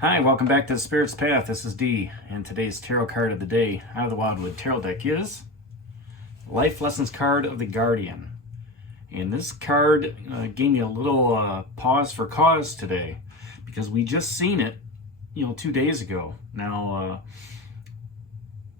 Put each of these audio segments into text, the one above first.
Hi, welcome back to the Spirit's Path. This is Dee, and today's tarot card of the day out of the Wildwood Tarot deck is Life Lessons card of the Guardian. And this card gave me a little pause for cause today because we just seen it, 2 days ago. Now,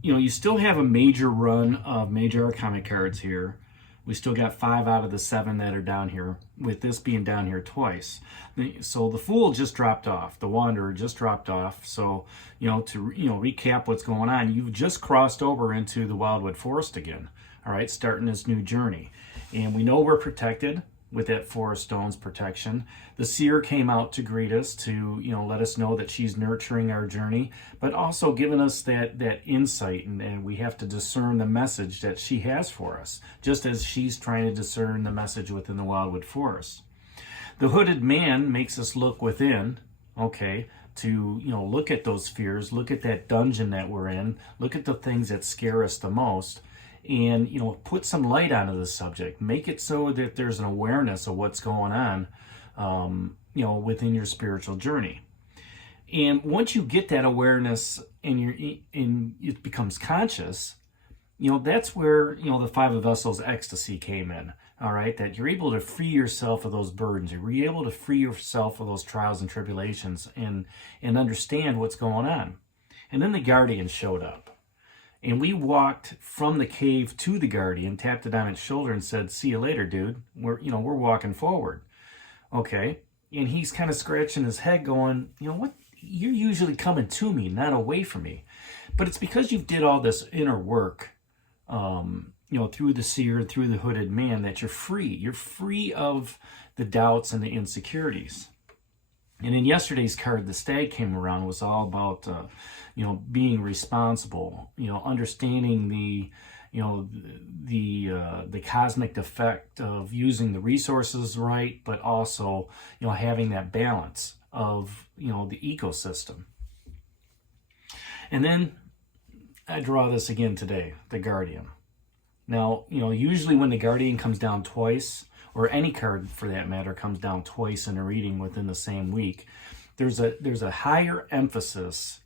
you still have a major run of major arcana cards here. We still got 5 out of the 7 that are down here, with this being down here twice. So the Fool just dropped off. The Wanderer just dropped off. So, to recap what's going on, you've just crossed over into the Wildwood Forest again, all right, starting this new journey. And we know we're protected with that Forest Stone's protection. The Seer came out to greet us to, let us know that she's nurturing our journey, but also giving us that insight, and we have to discern the message that she has for us, just as she's trying to discern the message within the Wildwood Forest. The Hooded Man makes us look within, okay, to, look at those fears, look at that dungeon that we're in, look at the things that scare us the most, and put some light onto the subject. Make it so that there's an awareness of what's going on within your spiritual journey. And once you get that awareness and it becomes conscious, that's where the Five of Vessels ecstasy came in. All right, that you're able to free yourself of those burdens, you're able to free yourself of those trials and tribulations, and understand what's going on. And then the Guardian showed up. And we walked from the cave to the Guardian, tapped it on its shoulder and said, "See you later, dude. We're walking forward." Okay. And he's kind of scratching his head going, what? You're usually coming to me, not away from me. But it's because you did all this inner work, through the Seer and through the Hooded Man, that you're free. You're free of the doubts and the insecurities. And in yesterday's card, the Stag came around, was all about, being responsible, understanding the cosmic effect of using the resources right, but also, having that balance of, the ecosystem. And then I draw this again today, the Guardian. Now, usually when the Guardian comes down twice, or any card for that matter comes down twice in a reading within the same week, there's a higher emphasis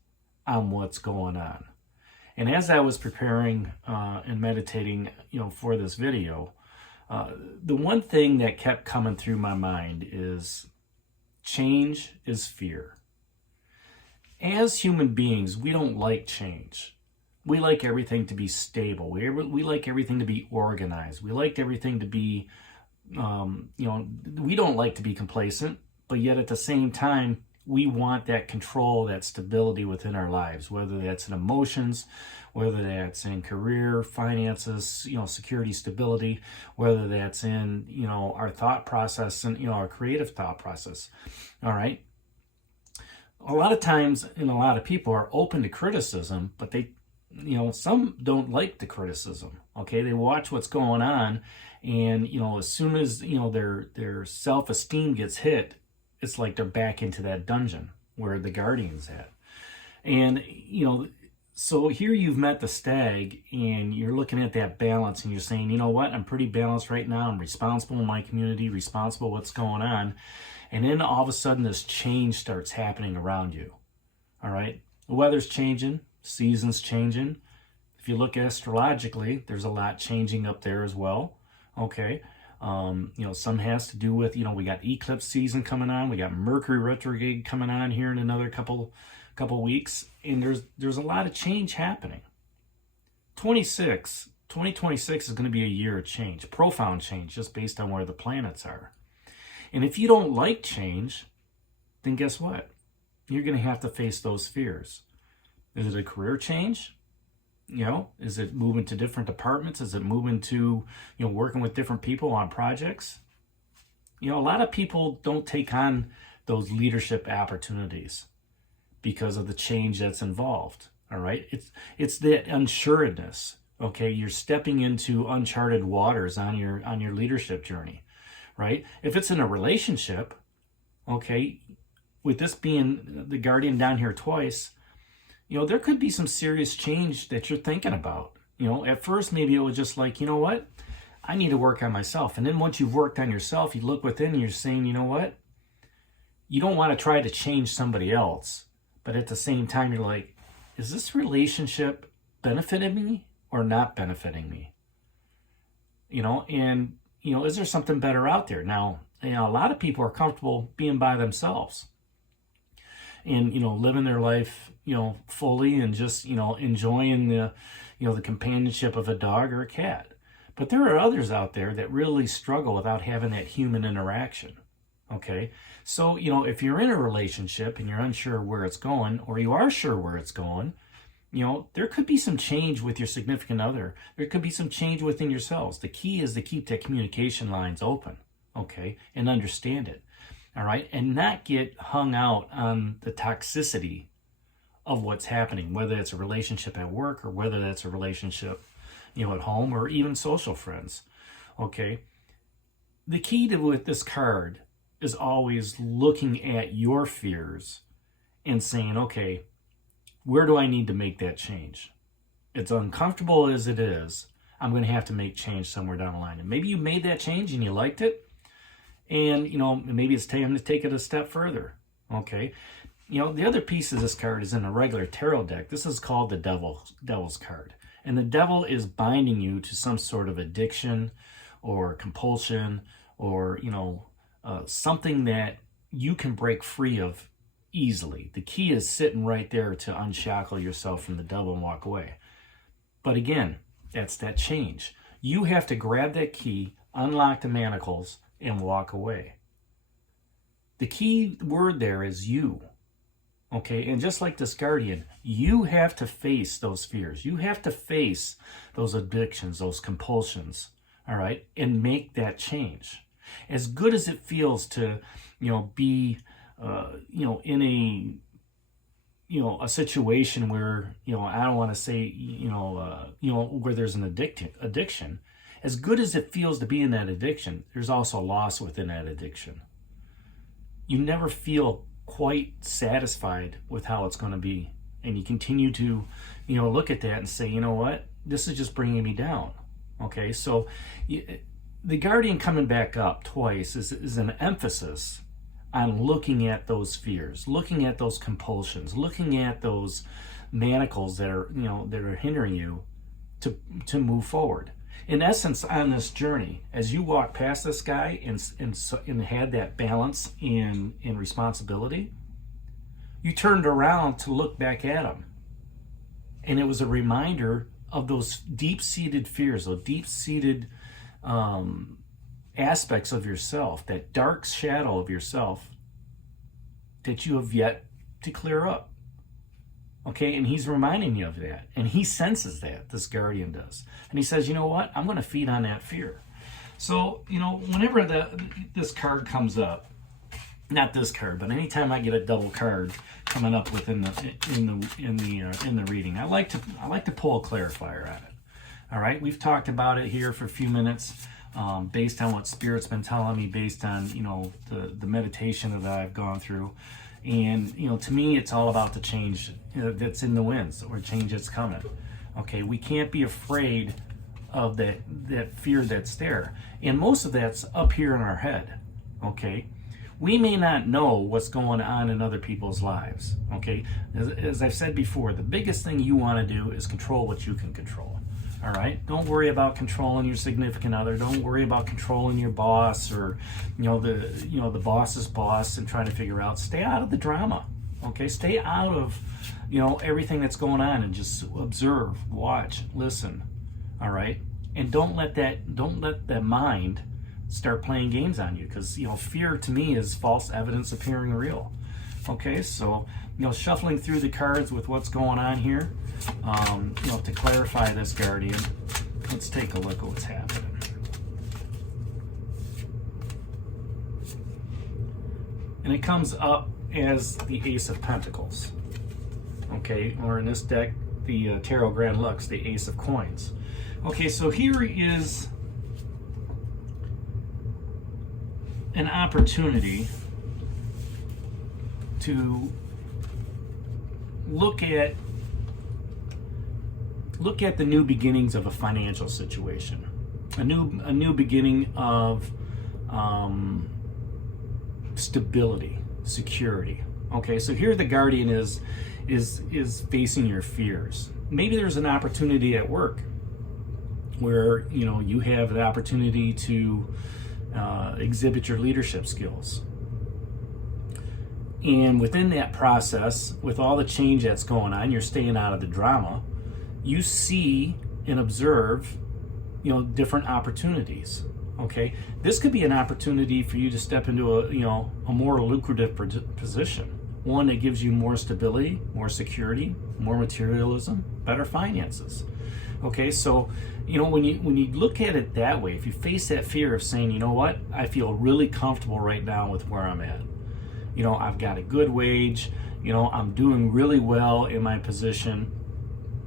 on what's going on. And as I was preparing and meditating, for this video, the one thing that kept coming through my mind is change is fear. As human beings, we don't like change. We like everything to be stable. We like everything to be organized. We like everything to be we don't like to be complacent, but yet at the same time, we want that control, that stability within our lives, whether that's in emotions, whether that's in career, finances, security, stability, whether that's in, our thought process and, our creative thought process. All right. A lot of times, and a lot of people are open to criticism, but they, some don't like the criticism. Okay. They watch what's going on. And, as soon as, their self-esteem gets hit, it's like they're back into that dungeon where the Guardian's at. And, so here you've met the Stag and you're looking at that balance and you're saying, you know what, I'm pretty balanced right now. I'm responsible in my community, responsible what's going on. And then all of a sudden this change starts happening around you. All right. The weather's changing, seasons changing. If you look astrologically, there's a lot changing up there as well. Okay. Some has to do with, we got eclipse season coming on. We got Mercury retrograde coming on here in another couple weeks. And there's a lot of change happening. 2026 is going to be a year of change, profound change, just based on where the planets are. And if you don't like change, then guess what? You're going to have to face those fears. Is it a career change? Is it moving to different departments? Is it moving to, working with different people on projects? A lot of people don't take on those leadership opportunities because of the change that's involved. All right. It's that unsuredness. Okay. You're stepping into uncharted waters on your leadership journey, right? If it's in a relationship, okay, with this being the Guardian down here twice, there could be some serious change that you're thinking about. At first, maybe it was just like, what? I need to work on myself. And then once you've worked on yourself, you look within and you're saying, you know what? You don't want to try to change somebody else. but at the same time, you're like, is this relationship benefiting me or not benefiting me? You know, and, you know, is there something better out there? Now, you know, a lot of people are comfortable being by themselves and, you know, living their life, you know, fully and just, you know, enjoying the, you know, the companionship of a dog or a cat. But there are others out there that really struggle without having that human interaction. Okay. So, you know, if you're in a relationship and you're unsure where it's going, or you are sure where it's going, you know, there could be some change with your significant other. There could be some change within yourselves. The key is to keep that communication lines open, okay, and understand it, all right, and not get hung out on the toxicity of what's happening, whether it's a relationship at work or whether that's a relationship, you know, at home or even social friends, okay. The key to with this card is always looking at your fears and saying, okay, where do I need to make that change? It's uncomfortable as it is. I'm going to have to make change somewhere down the line. And maybe you made that change and you liked it. And, you know, maybe it's time to take it a step further. Okay. You know, the other piece of this card is in a regular tarot deck. This is called the Devil's card. And the devil is binding you to some sort of addiction or compulsion or, you know, something that you can break free of easily. The key is sitting right there to unshackle yourself from the devil and walk away. But again, that's that change. You have to grab that key, unlock the manacles, and walk away. The key word there is you. Okay, and just like this guardian, you have to face those fears. You have to face those addictions, those compulsions, all right, and make that change. As good as it feels to, you know, be you know, in a, you know, a situation where, you know, I don't want to say, you know, where there's an addiction, as good as it feels to be in that addiction, there's also loss within that addiction. You never feel quite satisfied with how it's going to be. And you continue to, you know, look at that and say, you know what, this is just bringing me down. Okay. So the guardian coming back up twice is an emphasis on looking at those fears, looking at those compulsions, looking at those manacles that are, you know, that are hindering you to move forward. In essence, on this journey, as you walk past this guy and had that balance in responsibility, you turned around to look back at him. And it was a reminder of those deep-seated fears, those deep-seated aspects of yourself, that dark shadow of yourself that you have yet to clear up. Okay, and he's reminding you of that. And he senses that, this guardian does. And he says, you know what? I'm going to feed on that fear. So, you know, whenever this card comes up, not this card, but anytime I get a double card coming up within the reading, I like to pull a clarifier on it. All right, we've talked about it here for a few minutes. Based on what Spirit's been telling me, based on, you know, the meditation that I've gone through. And, you know, to me, it's all about the change that's in the winds, or change that's coming. Okay, we can't be afraid of that fear that's there. And most of that's up here in our head, okay? We may not know what's going on in other people's lives, okay? As I've said before, the biggest thing you want to do is control what you can control. All right. Don't worry about controlling your significant other. Don't worry about controlling your boss or, the boss's boss and trying to figure out. Stay out of the drama. Okay. Stay out of, everything that's going on and just observe, watch, listen. All right. And don't let that mind start playing games on you, because, fear to me is false evidence appearing real. Okay. So, shuffling through the cards with what's going on here. To clarify this guardian, let's take a look at what's happening. And it comes up as the Ace of Pentacles. Okay, or in this deck, the Tarot Grand Lux, the Ace of Coins. Okay, so here is an opportunity to look at the new beginnings of a financial situation, a new beginning of stability, security. Okay, so here the Guardian is facing your fears. Maybe there's an opportunity at work where you have the opportunity to exhibit your leadership skills. And within that process, with all the change that's going on, you're staying out of the drama. You see and observe, different opportunities. Okay, this could be an opportunity for you to step into a more lucrative position, one that gives you more stability, more security, more materialism, better finances. Okay, so when you look at it that way, if you face that fear of saying, you know what, I feel really comfortable right now with where I'm at. I've got a good wage. I'm doing really well in my position.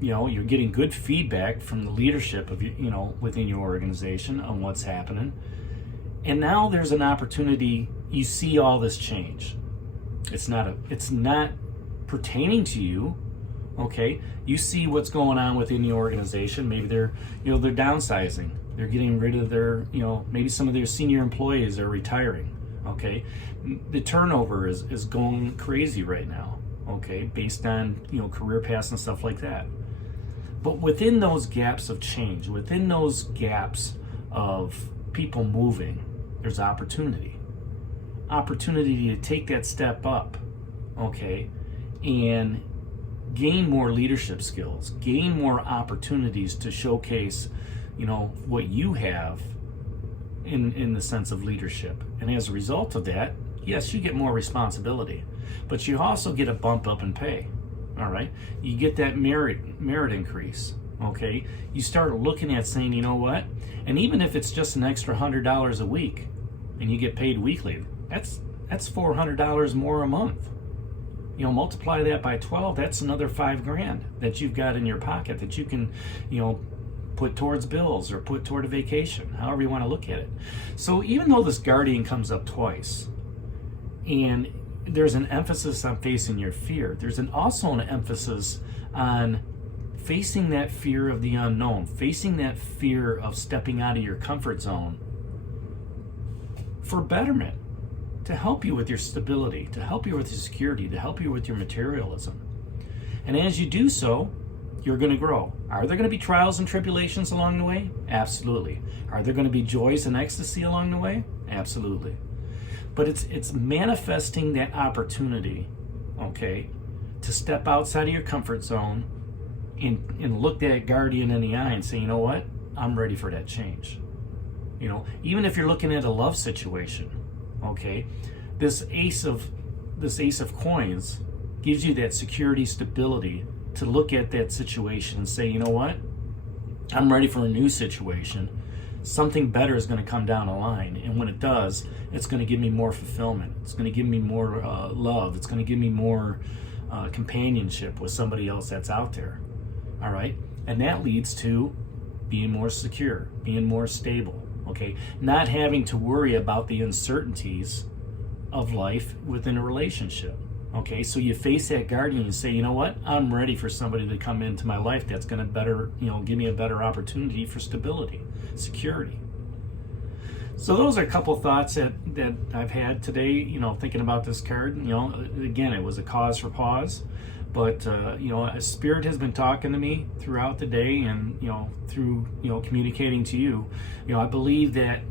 You're getting good feedback from the leadership of within your organization on what's happening. And now there's an opportunity. You see all this change. It's not pertaining to you. Okay, you see what's going on within the organization. Maybe they're downsizing. They're getting rid of their, maybe some of their senior employees are retiring. Okay, the turnover is going crazy right now. Okay, based on career paths and stuff like that. But within those gaps of change, within those gaps of people moving, there's opportunity. Opportunity to take that step up, okay, and gain more leadership skills, gain more opportunities to showcase, what you have in the sense of leadership. And as a result of that, yes, you get more responsibility, but you also get a bump up in pay. All right, you get that merit increase. Okay, you start looking at saying, you know what, and even if it's just an extra $100 a week, and you get paid weekly, that's $400 more a month. Multiply that by 12. That's another $5,000 that you've got in your pocket that you can, put towards bills or put toward a vacation, however you want to look at it. So even though this Guardian comes up twice, and there's an emphasis on facing your fear, there's also an emphasis on facing that fear of the unknown, facing that fear of stepping out of your comfort zone for betterment, to help you with your stability, to help you with your security, to help you with your materialism. And as you do so, you're going to grow. Are there going to be trials and tribulations along the way? Absolutely. Are there going to be joys and ecstasy along the way? Absolutely. But it's manifesting that opportunity, okay, to step outside of your comfort zone and look that Guardian in the eye and say, you know what, I'm ready for that change. Even if you're looking at a love situation, okay, this ace of coins gives you that security, stability to look at that situation and say, you know what, I'm ready for a new situation. Something better is going to come down the line, and when it does, it's going to give me more fulfillment. It's going to give me more love. It's going to give me more companionship with somebody else that's out there. All right, and that leads to being more secure, being more stable. Okay, not having to worry about the uncertainties of life within a relationship. Okay, so you face that Guardian and say, you know what, I'm ready for somebody to come into my life that's going to give me a better opportunity for stability, security. So those are a couple thoughts that I've had today, thinking about this card. Again, it was a cause for pause, but a spirit has been talking to me throughout the day, and through communicating to you. I believe that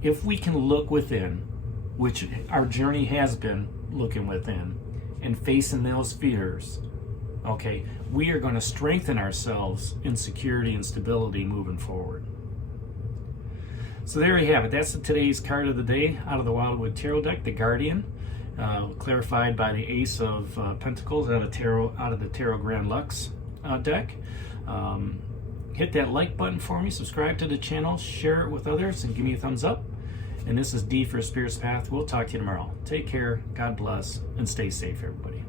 if we can look within, which our journey has been looking within and facing those fears, okay, we are going to strengthen ourselves in security and stability moving forward. So there you have it. That's today's card of the day out of the Wildwood Tarot deck, the Guardian, clarified by the Ace of Pentacles out of the Tarot Grand Lux deck. Hit that like button for me, subscribe to the channel, share it with others, and give me a thumbs up. And this is D for Spirit's Path. We'll talk to you tomorrow. Take care, God bless, and stay safe, everybody.